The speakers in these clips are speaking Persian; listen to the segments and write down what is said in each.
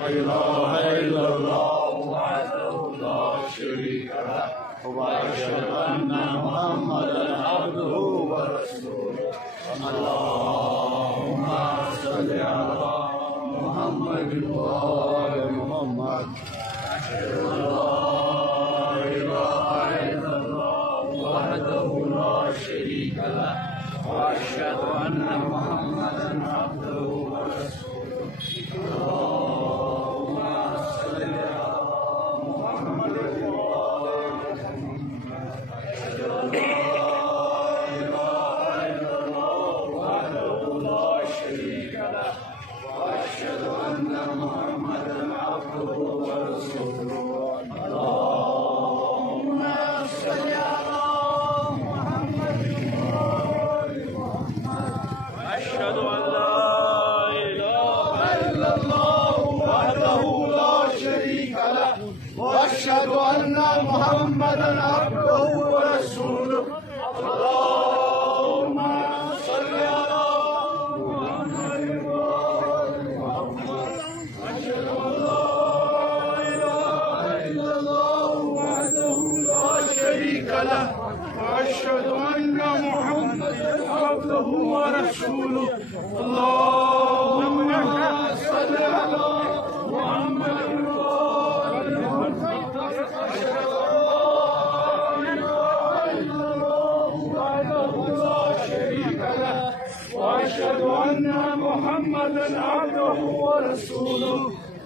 لا إله إلا الله وحده لا شريك له وأشهد أن محمدا عبده ورسوله. اللهم صل على محمد وآل محمد. أشهد أن لا إله إلا الله وحده لا شريك له وأشهد أن محمدا عبده ورسوله. اللهم صل على محمد وآل محمد. أشهد أن لا إله إلا الله وحده لا شريك له وأشهد أن محمدا عبده ورسوله. اللهم صل على محمد وآل محمد. أشهد أن لا إله إلا الله وحده لا شريك له وأشهد أن محمدا عبده ورسوله. اللهم صل على محمد وآل محمد. أشهد أن لا إله إلا الله وحده لا شريك له وأشهد أن محمدا عبده ورسوله. اللهم صل على محمد وآل محمد. أشهد أن لا إله إلا الله وحده لا شريك له وأشهد أن محمدا عبده ورسوله.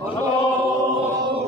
اللهم